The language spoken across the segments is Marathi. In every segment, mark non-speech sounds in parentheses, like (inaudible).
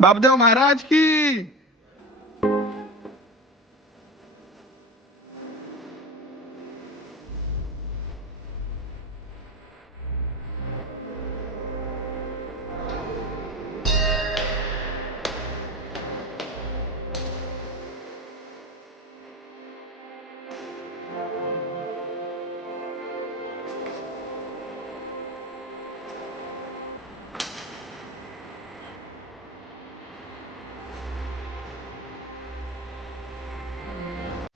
बापदेव महाराज की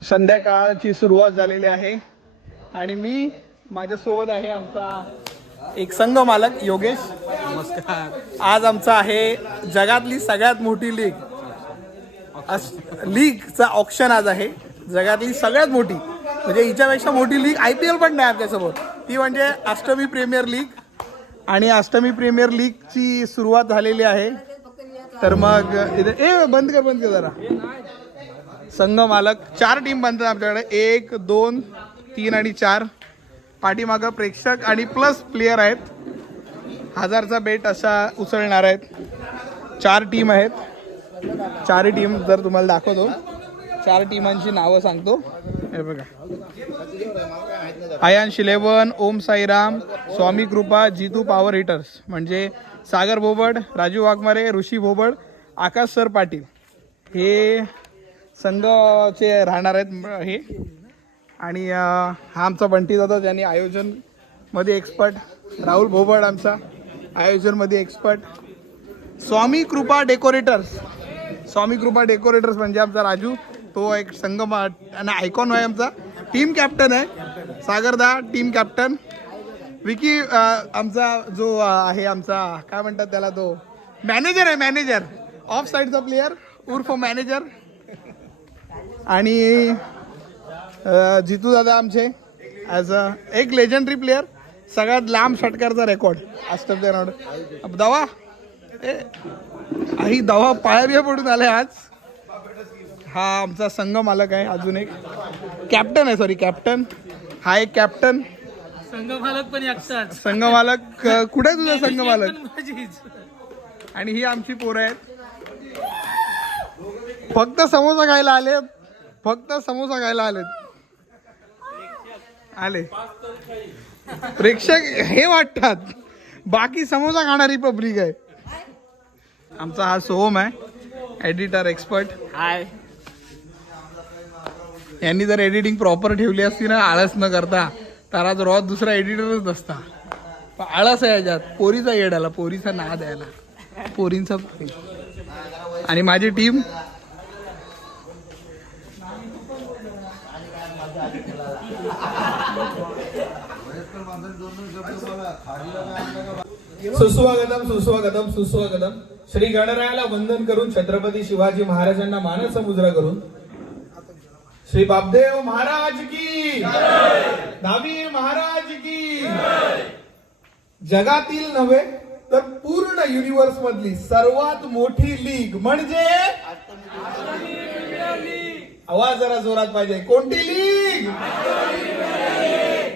संध्याकाळची सुरुवात झालेली आहे. आणि मी माझ्यासोबत आहे आमचा एक संघ मालक योगेश. नमस्कार. आज आमचा आहे जगातली सगळ्यात मोठी लीग. अस- लीगचा ऑप्शन आज आहे. जगातली सगळ्यात मोठी. म्हणजे हिच्यापेक्षा मोठी लीग आय पी एल पण नाही आमच्यासमोर ती म्हणजे अष्टमी प्रीमियर लीग. आणि अष्टमी प्रीमियर लीगची सुरुवात झालेली आहे. तर मग इथे ए बंद कर बंद कर जरा. संघ मालक. चार टीम बनतात आमच्याकडे एक दोन तीन आणि चार. पाठीमागं प्रेक्षक आणि प्लस प्लेयर आहेत. हजारचा बेट असा उचलणार आहेत. चार टीम आहेत. चारही टीम जर तुम्हाला दाखवतो. चार टीमांची नावं सांगतो. हे बघा. Aayansh eleven Om Sairam Swami Kripa Jitu power hitters म्हणजे सागर भोबड राजू वाघमारे ऋषी भोबड आकाश सर पाटील. हे संघाचे राहणार आहेत हे. आणि हा आमचा बंटी दादा ज्यांनी आयोजनमध्ये एक्सपर्ट राहुल भोबड आमचा आयोजनमध्ये एक्सपर्ट स्वामी कृपा डेकोरेटर्स स्वामी कृपा डेकोरेटर्स म्हणजे आमचा राजू. तो एक संघ आणि आयकॉन आहे आमचा. टीम कॅप्टन आहे. सागरदा टीम कॅप्टन विकी आमचा जो आहे आमचा काय म्हणतात त्याला तो? मॅनेजर आहे मॅनेजर ऑफ साईडचा प्लेयर उर्फ मॅनेजर आणि जितू दादा आमचे ॲज अ एक लेजंडरी प्लेयर सगळ्यात लांब षटकारचा रेकॉर्ड अष्टमच्या राऊंड दवा ए आई दवा पाया बिया पडून आलाय आज. हा आमचा संघ मालक आहे अजून एक. कॅप्टन आहे सॉरी कॅप्टन हा एक कॅप्टन संघ मालक पण एकटाच. संघ मालक अं, कुठे आहे तुझा संघ मालक पण माझीच. आणि ही आमची पोरं आहेत. फक्त समोसा खायला आले फक्त समोसा खायला आलेत. आले. प्रेक्षक हे वाटतात. बाकी समोसा खाणारी पब्लिक आहे. आमचा हा सोहम आहे. एडिटर एक्सपर्ट हाय यांनी जर एडिटिंग प्रॉपर ठेवली असती ना आळस न करता तर आज रोज दुसरा एडिटरच नसता. पण आळस आहे याच्यात. पोरीचा येड आला पोरीचा नाद यायला. पोरींचा आणि माझी टीम सुस्वागतम सुस्वागतम सुस्वागतम. श्री गणरायाला वंदन करून छत्रपती शिवाजी महाराजांना मानस मुद्रा करून. श्री बापदेव महाराज की नामी महाराज की. जगातील नव्हे तर पूर्ण युनिव्हर्स मधली सर्वात मोठी लीग म्हणजे आवाज जरा जोरात पाहिजे. कोणती लीग?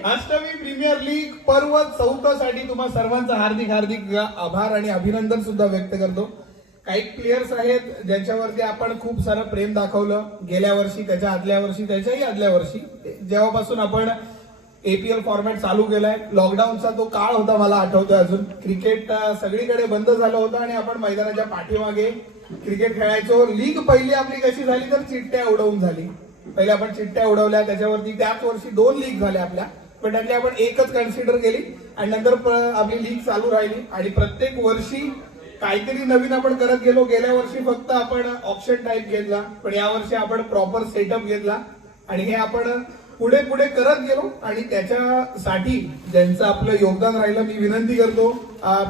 अष्टमी प्रीमियर लीग पर्व चौथासाठी तुम्हा सर्वांचा हार्दिक हार्दिक आभार आणि अभिनंदन सुद्धा व्यक्त करतो. काही प्लेयर्स आहेत ज्यांच्यावरती आपण खूप सारं प्रेम दाखवलं. गेल्या वर्षी त्याच्या आदल्या वर्षी त्याच्याही आदल्या वर्षी. जेव्हापासून आपण एपीएल फॉर्मॅट चालू केलाय लॉकडाऊनचा तो काळ होता मला आठवतोय अजून. क्रिकेट सगळीकडे बंद झालं होतं आणि आपण मैदानाच्या पाठीमागे क्रिकेट खेळायचो. लीग पहिली आपली कशी झाली तर चिट्ट्या उडवून झाली. पहिले आपण चिठ्ठ्या उडवल्या त्याच्यावरती त्याच वर्षी दोन लीग झाल्या आपल्या. पण त्यातली आपण एकच कन्सिडर केली आणि नंतर आपली लीग चालू राहिली. आणि प्रत्येक वर्षी काहीतरी नवीन आपण करत गेलो. गेल्या वर्षी फक्त आपण ऑप्शन टाईप घेतला. पण या वर्षी आपण प्रॉपर सेटअप घेतला. आणि हे आपण पुढे पुढे करत गेलो. आणि त्याच्यासाठी ज्यांचं आपलं योगदान राहिलं मी विनंती करतो.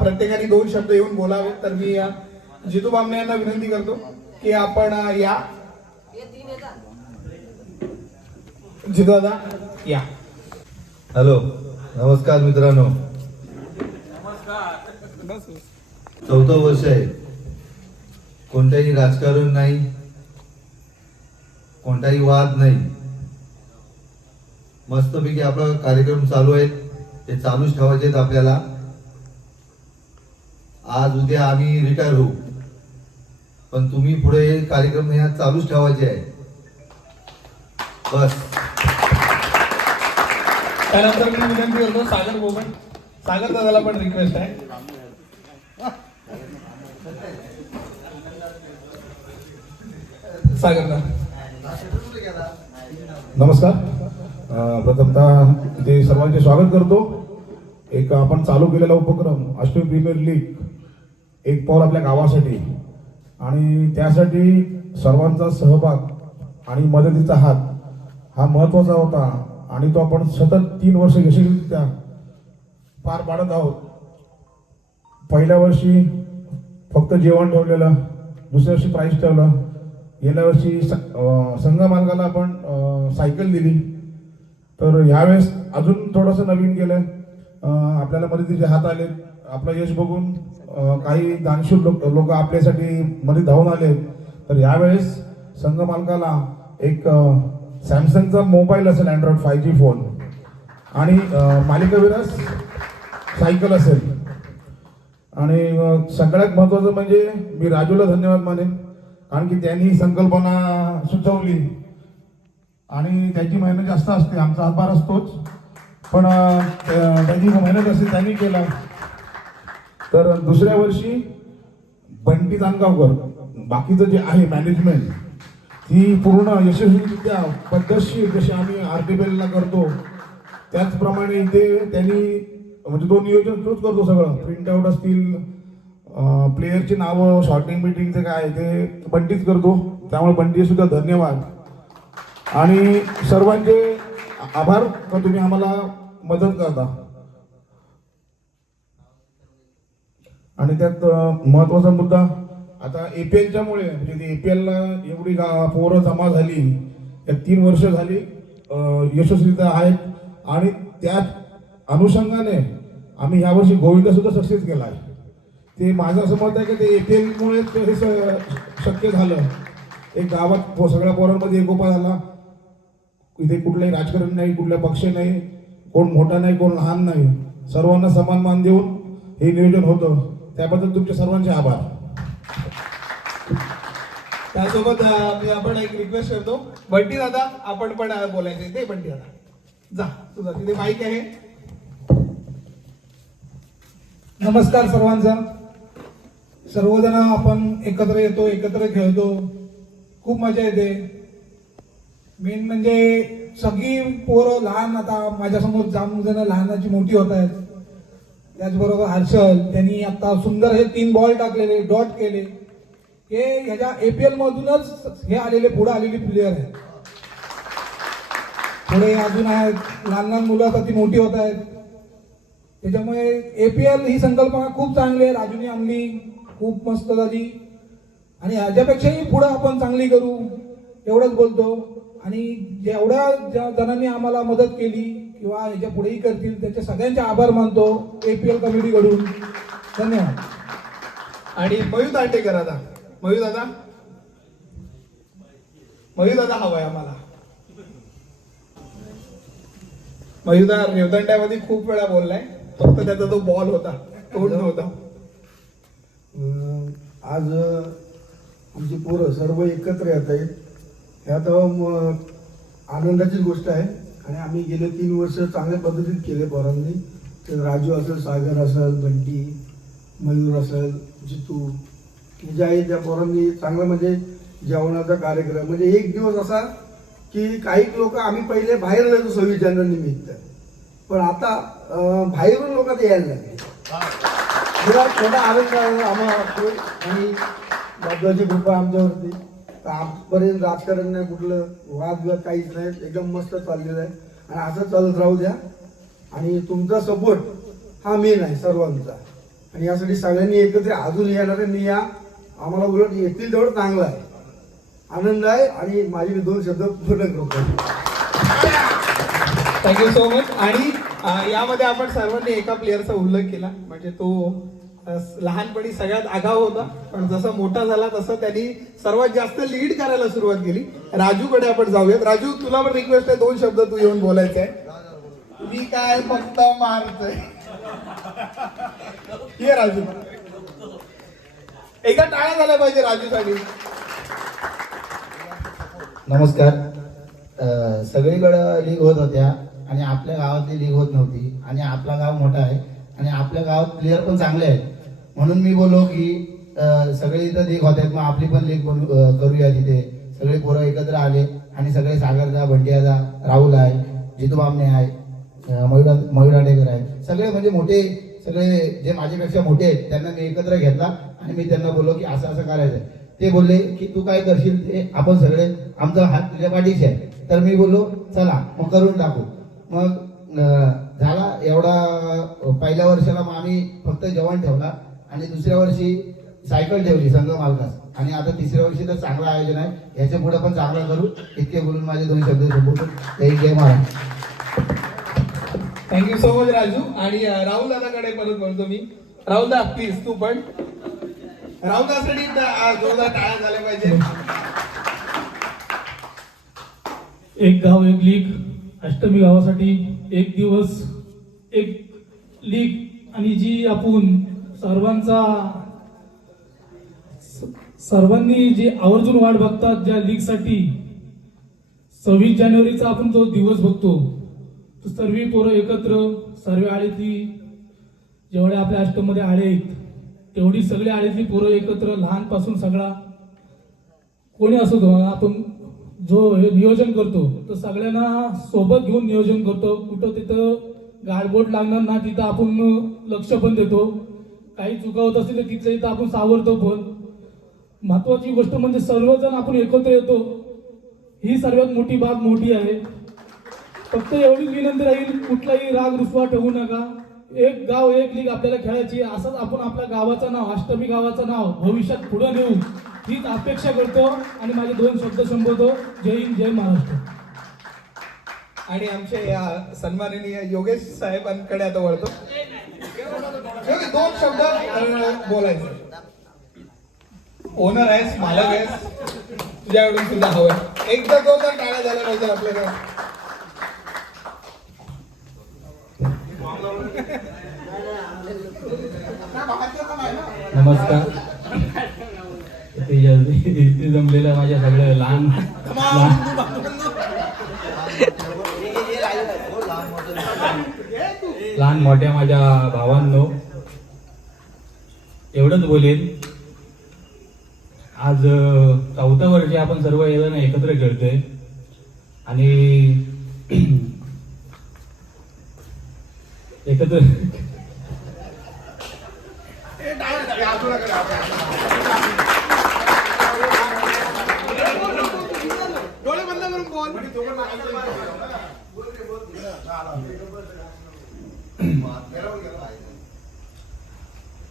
प्रत्येकाने दोन शब्द येऊन बोलावे. तर मी जितू बामणे यांना विनंती करतो की आपण या. जितू दादा या. हॅलो नमस्कार मित्रांनो. चौथं वर्ष आहे. कोणताही राजकारण नाही कोणताही वाद नाही. मस्तपैकी आपला कार्यक्रम चालू आहे ते चालूच ठेवायचे आहेत आपल्याला. आज उद्या आम्ही रिटायर होऊ. पण तुम्ही पुढे कार्यक्रम ह्या चालूच ठेवायचे आहे बस. त्यानंतर मी विनंती करतो सागर बोबन सागर दादाला पण रिक्वेस्ट आहे. सागर दादा नमस्कार. प्रथमतः इथे सर्वांचे स्वागत करतो. एक आपण चालू केलेला उपक्रम अष्टमी प्रीमियर लीग एक पाऊल आपल्या गावासाठी. आणि त्यासाठी सर्वांचा सहभाग आणि मदतीचा हात हा महत्त्वाचा होता. आणि तो आपण सतत तीन वर्ष यशस्वीरित्या पार पाडत आहोत. पहिल्या वर्षी फक्त जेवण ठेवलेलं दुसऱ्या वर्षी प्राईज ठेवलं. गेल्या वर्षी स- संघ मालकाला आपण सायकल दिली. तर ह्यावेळेस अजून थोडंसं नवीन केलं आपल्याला आपल्याला मदतीचे हात आले आपलं यश बघून काही दानशूर लोक लोक आपल्यासाठी मध्ये धावून आले तर यावेळेस संघ मालकाला एक सॅमसंगचा मोबाईल असेल अँड्रॉइड फाय जी फोन आणि अं, सायकल असेल. आणि सगळ्यात महत्त्वाचं म्हणजे मी राजूला धन्यवाद मानेन कारण की त्यांनी ही संकल्पना सुचवली. आणि त्याची मेहनत जास्त असते आमचा हातभार असतोच. पण त्यांची त्याची मेहनत असते त्यांनी केला. तर दुसऱ्या वर्षी बंटी जानगावकर बाकीचं जे आहे मॅनेजमेंट ती पूर्ण यशस्वीरित्या पद्धतशीर जशी आम्ही आर टी ला करतो त्याचप्रमाणे इथे त्यांनी म्हणजे तो नियोजन तोच करतो सगळं. प्रिंटआउट असतील प्लेयरची नावं शॉर्टिंग मिटिंगचे काय ते बंटीच करतो. त्यामुळे बंटीसुद्धा धन्यवाद. आणि सर्वांचे आभार का तुम्ही आम्हाला मदत करता? आणि त्यात महत्त्वाचा महत्त्वाचा मुद्दा आता ए पी एलच्यामुळे म्हणजे एपीएलला एवढी गा पोरं जमा झाली या तीन वर्ष झाली यशस्वीता आहेत. आणि त्या अनुषंगाने आम्ही यावर्षी गोविंदा सुद्धा सक्सेस केला आहे. ते माझं असं मत आहे की ते एपीएल मुळे हे स- शक्य झालं. एक गावात सगळ्या पोरांमध्ये एकोपा झाला. इथे कुठलंही राजकारण नाही कुठला पक्ष नाही कोण मोठा नाही कोण लहान नाही. सर्वांना समान मान देऊन हे नियोजन होतं. त्याबद्दल तुमचे सर्वांचे आभार. त्यासोबत मी आपण एक रिक्वेस्ट करतो. बंटी दादा आपण पण बोलायचं ते बंटी दादा. जा तुझा तिथे माईक आहे. नमस्कार सर्वांचा. सर्वजण आपण एकत्र येतो एकत्र खेळतो. खूप मजा येते. मेन म्हणजे सगळी पोरं लहान आता माझ्यासमोर जाम जण लहानाची मोठी होत आहेत. त्याचबरोबर हर्षल त्यांनी आता सुंदर हे तीन बॉल टाकलेले डॉट केले. हे ह्याच्या एपीएल मधूनच हे आलेले पुढे आलेली प्लेयर आहेत. पुढे अजून आहेत लहान लहान मुलं आता ती मोठी होत आहेत. त्याच्यामुळे एपीएल ही संकल्पना खूप चांगली आहे. राजूनी आणली खूप मस्त झाली. आणि ह्याच्यापेक्षाही पुढं आपण चांगली करू एवढंच बोलतो. आणि जेवढ्या ज्या जणांनी आम्हाला मदत केली किंवा ह्याच्या पुढेही करतील त्याचे सगळ्यांचे आभार मानतो एपीएल कमिटीकडून. धन्यवाद. आणि मयू दाटेकर आता. मयू दादा? मयू दादा हवाय आम्हाला. मयूदा रेवदंड्यामध्ये खूप वेळा बोललाय. फक्त त्याचा तो बॉल होता तोंड नव्हता. आज आमची पोरं सर्व एकत्र येत आहेत. ह्यात अं, आनंदाची गोष्ट आहे. आणि आम्ही गेले तीन वर्ष चांगल्या पद्धतीत केले पोरांनी. ते राजू असेल सागर असेल बंटी मयूर असेल जितू हे जे आहे त्या पोरांनी चांगलं म्हणजे जेवणाचा कार्यक्रम म्हणजे एक दिवस असा की काही लोक आम्ही पहिले बाहेर जायचो सव्वीस जानेवारी निमित्त. पण आता बाहेरून लोक ते यायला लागले. थोडा थोडा आनंद आम्हाला वाटतो आणि बाबाची कृपा आमच्यावरती. तर आजपर्यंत राजकारण नाही कुठलं वादविवाद काहीच नाही. एकदम मस्त चाललेलं आहे. आणि असं चालत राहू द्या. आणि तुमचा सपोर्ट हा मेन आहे सर्वांचा. आणि यासाठी सगळ्यांनी एकत्र अजून येणाऱ्यांनी या आम्हाला उलट येतील तेवढं चांगलं आहे. आनंद आहे आणि माझे मी दोन शब्द पूर्ण करतो. थँक्यू सो मच आणि यामध्ये आपण सर्वांनी एका प्लेअरचा उल्लेख केला. म्हणजे तो लहानपणी सगळ्यात आगाव होता. पण जसा मोठा झाला तसं त्यांनी सर्वात जास्त लीड करायला सुरुवात केली. राजूकडे आपण जाऊयात. राजू तुला पण रिक्वेस्ट आहे. दोन शब्द तू येऊन बोलायचे आहे मी काय फक्त मारतोय? ये राजू. एकदा टाळ्या झाल्या पाहिजे राजूसाठी. नमस्कार. सगळीकडं लीग होत होत्या आणि आपल्या गावातली लीग होत नव्हती आणि आपला गाव मोठा आहे आणि आपल्या गावात प्लेअर पण चांगले आहेत. म्हणून मी बोललो की सगळे इथं लीग होत आहेत मग आपली पण लीग बनवू- करूया तिथे. सगळे पोरं एकत्र आले आणि सगळे सागरदा भंडियादा राहुल आहे जितू बामणे आहे मयुरा मयुराडेकर आहे. सगळे म्हणजे मोठे सगळे जे माझ्यापेक्षा मोठे आहेत त्यांना मी एकत्र घेतला आणि मी त्यांना बोललो की असं असं करायचं आहे ते बोलले की तू काय करशील ते आपण सगळे आमचा हात तुझ्या पाठीशी आहे. तर मी बोललो चला मग करून टाकू मग झाला एवढा पहिल्या वर्षाला मग आम्ही फक्त जेवण ठेवला आणि दुसऱ्या वर्षी सायकल ठेवली संघ मालकास. आणि आता तिसऱ्या वर्षी तर चांगलं आयोजन आहे. याच्यापुढे पण चांगलं करू. इतके बोलून माझे दोन शब्द संपवतो. जय जय Maharaj. Thank you so much Raju आणि राहुल दादाकडे परत बोलतो मी. राहुल दा प्लीज तू पण. राहुल दासाठी जोरदार टाळ्या झाल्या पाहिजे एक गाव एक लीग. अष्टमी गावासाठी एक दिवस एक लीग. आणि जी आपण सर्वांचा सर्वांनी जी आवर्जून वाट बघतात ज्या लीगसाठी सव्वीस जानेवारीचा आपण जो दिवस बघतो सर्व पोरं एकत्र सर्व आळीतली जेवढे आपल्या अष्टमध्ये आळे आहेत तेवढी सगळी आळीतली पोरं एकत्र लहानपासून सगळा. कोणी असो तो आपण जो हे नियोजन करतो तर सगळ्यांना सोबत घेऊन नियोजन करतो. कुठं तिथं गाडबोट लागणार ना तिथं आपण लक्ष पण देतो. काही चुका होत असतील तर तिथल्या इथं आपण सावरतो पण. महत्वाची गोष्ट म्हणजे सर्वजण आपण एकत्र येतो. ही सर्वात मोठी बाब मोठी आहे. फक्त एवढीच विनंती राहील कुठलाही राग रुसवा ठेवू नका. एक गाव एक लीग आपल्याला खेळायची असंच आपण आपल्या गावाचं नाव अष्टमी गावाचं नाव भविष्यात पुढे नेऊ हीच अपेक्षा करतो आणि माझे दोन शब्द संबोधतो जय हिंद जय महाराष्ट्र. आणि आमच्या या सन्माननीय योगेश साहेबांकडे आता वळतो. दोन शब्द बोलायचं बोलायचे. ओनर आहेस मालक आहेस. तुझ्याकडून सुद्धा हवं एकदा दोन टाळ्या झाल्या पाहिजे आपल्याकडे. नमस्कार. इथे जमलेलं जमलेल्या माझ्या सगळ्या लहान लहान- मोठ्या माझ्या भावांनो एवढंच बोलेन. आज अं, चौथ्या वर्षी आपण सर्व जण एकत्र खेळतोय. आणि एकत्र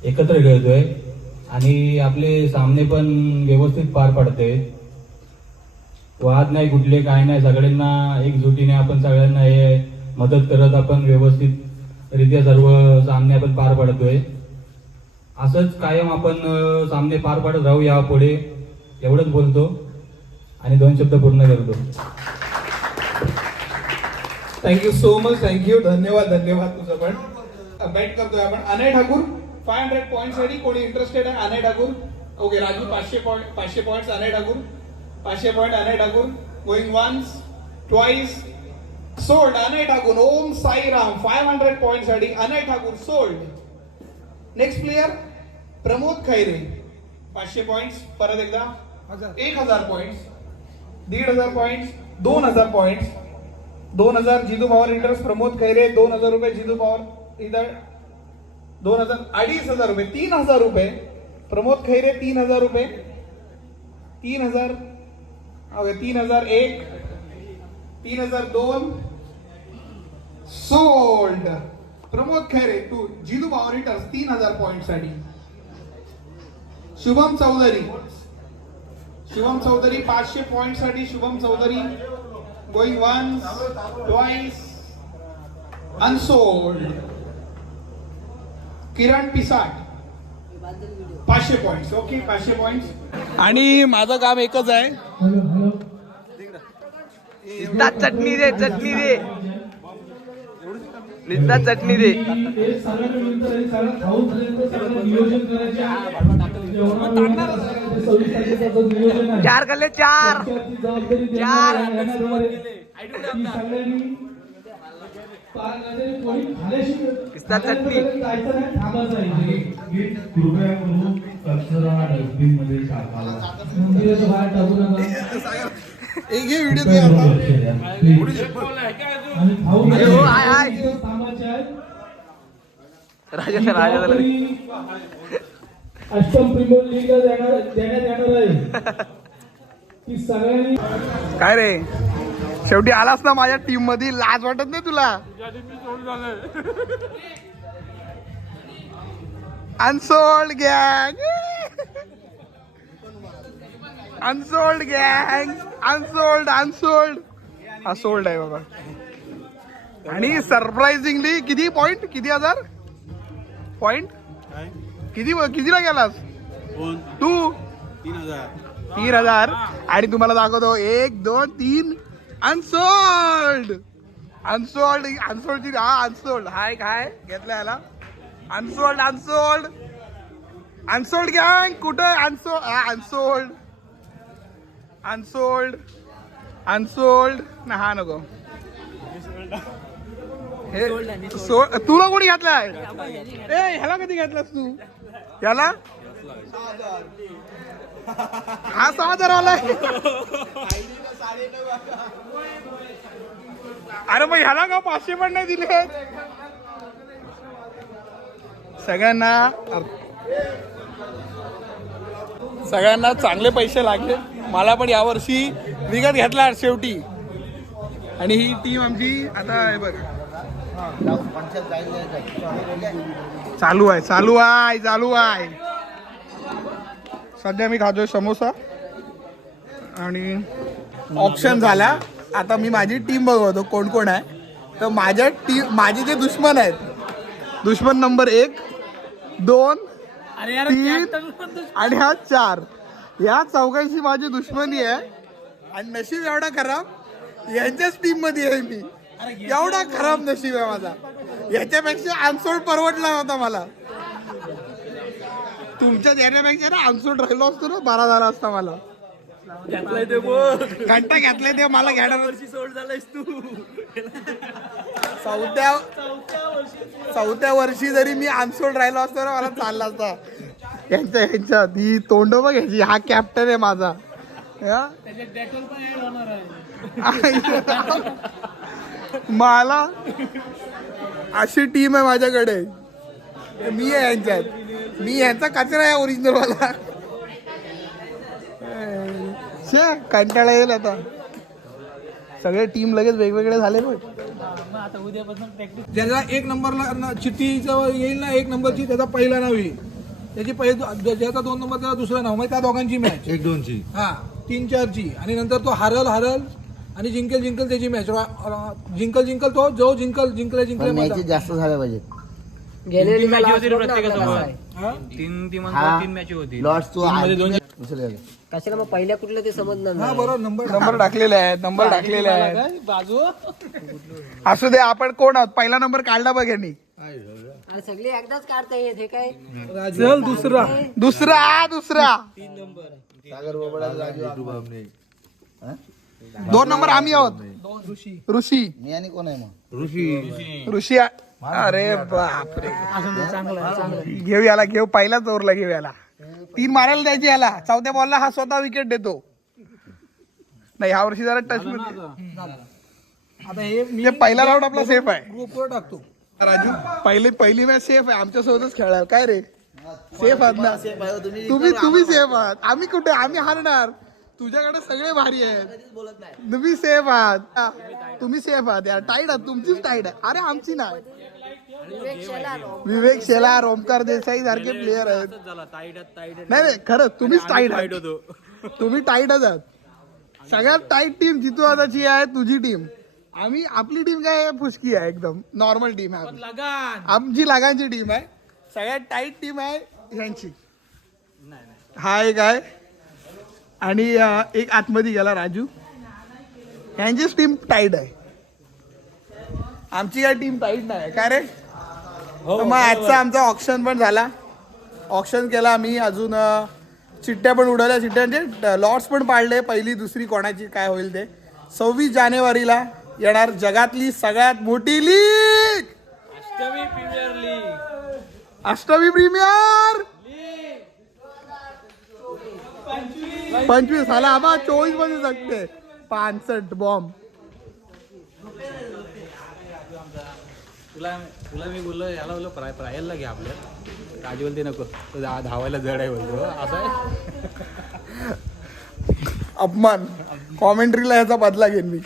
एकत्र खेळतोय आणि आपले सामने पण व्यवस्थित पार पडते वाद नाही कुठले काय नाही सगळ्यांना एकजुटीने आपण सगळ्यांना हे मदत करत आपण व्यवस्थित रित्या सर्व सामने आपण पार पडतोय. असंच कायम आपण सामने पार पाडत राहू या पुढे एवढंच बोलतो आणि दोन शब्द पूर्ण करतो. थँक्यू सो मच थँक्यू धन्यवाद धन्यवाद तुझं पण. बॅट करतोय आपण. अनय ठाकूर फाय हंड्रेड पॉईंटसाठी कोणी इंटरेस्टेड आहे? अनय ठाकूर. ओके राजू पाचशे पॉईंट पाचशे पॉईंट अनय ठाकूर. पाचशे point Anay Thakur. Going once twice sold Anay Thakur Om Sairam five hundred पॉईंटसाठी Anay Thakur sold. Next player Pramod Khaire. पाचशे पॉइंट्स परत एकदा. एक हजार पॉइंट्स दीड हजार पॉइंट्स दोन हजार पॉइंट्स दोन हजार जितू पॉवर इंटरेस्ट प्रमोद खैरे दोन हजार रुपये जितू पॉवर इधर दोन हजार अडीच हजार रुपये तीन हजार रुपये. प्रमोद खैरे तीन हजार रुपये. तीन हजार तीन हजार एक. तीन हजार दोन. Sold Pramod Khaire to Jitu power hitters तीन हजार पॉइंटसाठी. शुभम चौधरी. शुभम चौधरी पाचशे पॉइंटसाठी. Shubham Chaudhari going one twice unsold Kiran Pisat. पाचशे पॉइंट ओके पाचशे पॉइंट आणि माझं काम एकच आहे. चटणी दे चटणी दे. नुसता चटणी दे चार कल्ले चार त्याची जबाबदारी देणार आहे. येणार आहे. ती सगळ्यांनी पार लागायची, कोणी खाल्याशी- किस्ता चटणी. कृपया एक व्हिडिओ खाऊन अरे हो, अष्टम प्रीमियर लीगला देणार देण्यात येणार आहे. ती सगळ्यांनी काय रे? शेवटी आलास ना माझ्या टीममध्ये लाज वाटत नाही तुला? अनसोल्ड गँग अनसोल्ड गँग अनसोल्ड अनसोल्ड हा सोल्ड आहे बाबा. आणि सरप्राइझिंगली किती पॉइंट किती हजार? पॉइंट किती कितीला गेलास? तू? तीन हजार. आणि तुम्हाला दाखवतो एक दोन तीन. अनसोल्ड अनसोल्ड अनसोल्ड हा अनसोल्ड हाय काय घेतला याला अनसोल्ड अनसोल्ड अनसोल्ड गँग कुठं? अनसो अनसोल्ड अनसोल्ड अनसोल्ड ना हा नको. हे सो तुला कोणी घातलाय? ए ह्याला कधी घातलास तू? ह्याला हा सहा हजार आलाय. अरे मग ह्याला का पाचशे पण नाही दिले? सगळ्यांना सगळ्यांना चांगले पैसे लागले. मला पण यावर्षी विकत घेतला शेवटी. आणि ही टीम आमची आता हे बघ. चालू आहे चालू आहे चालू आहे. सध्या मी खातोय समोसा. आणि ऑप्शन झाला. आता मी माझी टीम बघवतो कोण कोण आहे. तर माझ्या टीम माझे जे दुश्मन आहेत दुश्मन नंबर एक दोन तीन आणि हा चार. या चौघांशी माझी दुश्मनी आहे. आणि नशीब एवढा खराब यांच्याच टीममध्ये आहे मी. एवढा खराब नशीब आहे माझा. याच्यापेक्षा अनसोड परवडला होता मला. तुमच्या देण्यापेक्षा ना आन्सोड राहिलो असतो ना बारा झाला असता मला. घंटा घेतलाय ते मला घ्यायला वर्षी सोड झालायस तू. चौथ्या चौथ्या वर्षी जरी मी अनसोल्ड राहिलो असतो ना मला चालला असता. यांच्या यांच्यात ही तोंड बघ ह्याची हा कॅप्टन आहे माझा. हा? मला अशी टीम आहे माझ्याकडे. मी आहे यांच्यात. मी यांचा कचरा आहे ओरिजिनल वाला. (laughs) छे कंटाळा येईल आता. सगळे टीम लगेच वेगवेगळे झाले बघ. ज्याचा एक नंबरला न- चिठ्ठीचं येईल ना एक नंबरची त्याचा पहिला नाव येईल. त्याची पहिली ज्याचा दोन नंबर त्याचा दुसरा नाव म्हणजे त्या दोघांची मॅच एक दोनची. हा तीन चारची. आणि नंतर तो हरल हरल आणि जिंकेल जिंकेल त्याची मॅच जिंकल जिंकल तो जो जिंकल जिंकल्या जिंकल्या माझा. जास्त झाल्या पाहिजे गेलेली मॅच होती? तीन टीम. तीन मॅच होती. लॉर्ड्स तू कशाला मग पहिल्या कुठलं ते समजणार हा नाही. बरोबर नंबर नंबर टाकलेले आहेत नंबर टाकलेले आहेत. बाजू. असू दे आपण कोण आहोत? पहिला नंबर काढला बघ यांनी. सगळे एकदाच काढता येत हे काय? चल दुसरा. दुसरा दुसरा. दोन नंबर आम्ही आहोत. ऋषी. मी आणि कोण आहे मग? ऋषी. ऋषी आ- अरे बापरे. घेऊ याला घेऊ पहिलाच ओव्हरला घेऊ याला तीन मारायला द्यायची याला. चौथ्या बॉलला हा स्वतः विकेट देतो. नाही ह्या वर्षी जरा टच आता हे मी पहिला राऊंड आपला सेफ आहे. ग्रुपवर टाकतो. राजू पहिली पहिली मॅच सेफ आहे. आमच्या सोबतच खेळणार काय रे? सेफ आहात ना? तुम्ही तुम्ही सेफ आहात. आम्ही कुठे? आम्ही हारणार. तुझ्याकडे सगळे भारी आहेत. तुम्ही सेफ आहात. हा, तुम्ही सेफ आहात. यार टाईट आहात. तुमचीच टाईट आहे. अरे आमची नाही. विवेक शेलार ओमकार देसाई. सारखे प्लेयर आहेत. नाही नाही खरंच तुम्हीच टाईट आहात. तुम्ही टाईटच आहात. सगळ्यात टाईट टीम जितू आताची आहे तुझी टीम आम्ही आपली टीम काय आहे? फुसकी आहे एकदम. नॉर्मल टीम आहे आपली. आमची. लागांची टीम आहे सगळ्यात टाईट टीम आहे ह्यांची. हा एक आहे. आणि अं, एक आतमध्ये गेला राजू. यांचीच टीम टाईट आहे. आमची काय टीम टाईट नाही काय रे तर मग आजचा आमचा ऑप्शन पण झाला. ऑप्शन केला आम्ही अजून चिठ्ठ्या पण उडवल्या. चिठ्ठ्या म्हणजे लॉट्स पण पाडले पहिली दुसरी कोणाची काय होईल ते. सव्वीस जानेवारीला येणार जगातली सगळ्यात मोठी लीग! अष्टमी प्रीमियर पंचवीस. हाला आबा चोवीसमध्ये जगते. पासष्ट बॉम्ब तुला तुला मी बोललो याला बोललो प्राय प्रायलला घ्या आपल्या राजू बोलते नको तो धा- धावायला जड आहे बोलतो. असं आहे. अपमान. (laughs) कॉमेंट्रीला याचा बदला घेईन मी.